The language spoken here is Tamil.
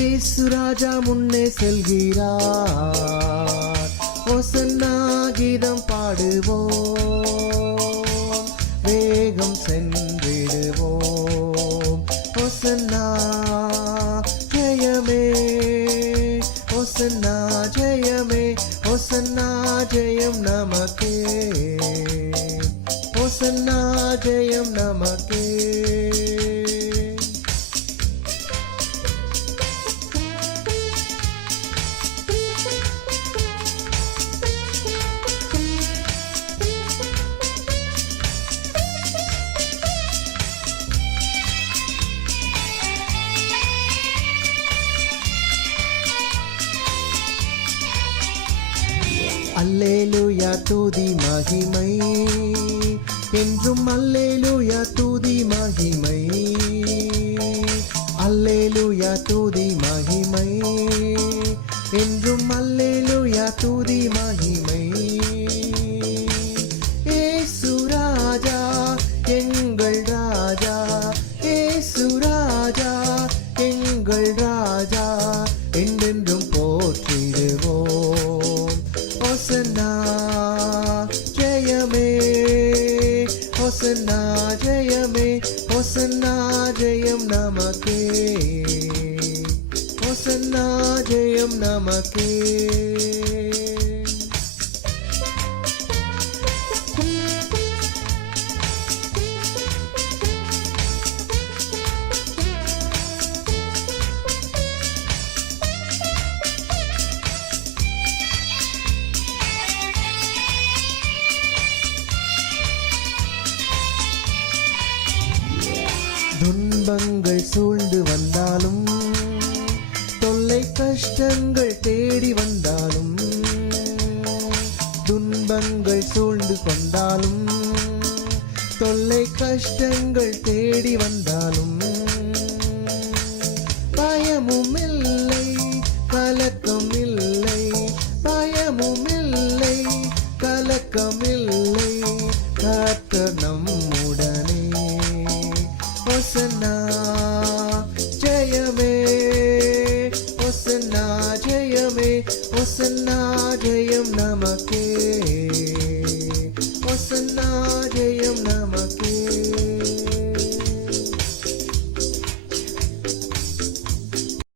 இயேசு ராஜா முன்னே செல்கிறார். ஓசன்னா கீதம் பாடுவோம், வேகம் சென்றிடுவோம். ஓசன்னா ஜெயமே, ஓசன்னா ஜெயமே, ஓசன்னா ஜெயம் நமக்கே, ஓசன்னா ஜெயம் நமக்கே. அல்லேலூயா துதி மகிமை என்றும், அல்லேலூயா துதி மகிமை, அல்லேலூயா துதி மகிமை என்றும், அல்லேலூயா துதி மகிமை. இயேசு ராஜா எங்கள் ராஜா, இயேசு ராஜா எங்கள் ராஜா, என்றென்றும் போற்றிடுவோம். ஓசன்னா ஜெயமே, ஓசன்னா ஜெயமே, ஓசன்னா ஜெயம் நமக்கே, ஓசன்னா ஜெயம் நமக்கே. துன்பங்கள் சூழ்ந்து வந்தாலும், தொல்லை கஷ்டங்கள் தேடி வந்தாலும், துன்பங்கள் சூழ்ந்து கொண்டாலும், தொல்லை கஷ்டங்கள் தேடி வந்தாலும், பயமும் இல்லை கலக்கம் இல்லை, பயமும் இல்லை கலக்கம் இல்லை, கர்த்தர் நம்முடனே. ஓசன்னா ஜெயமே, ஓசன்னா ஜெயமே, ஓசன்னா ஜெயம் நமக்கே.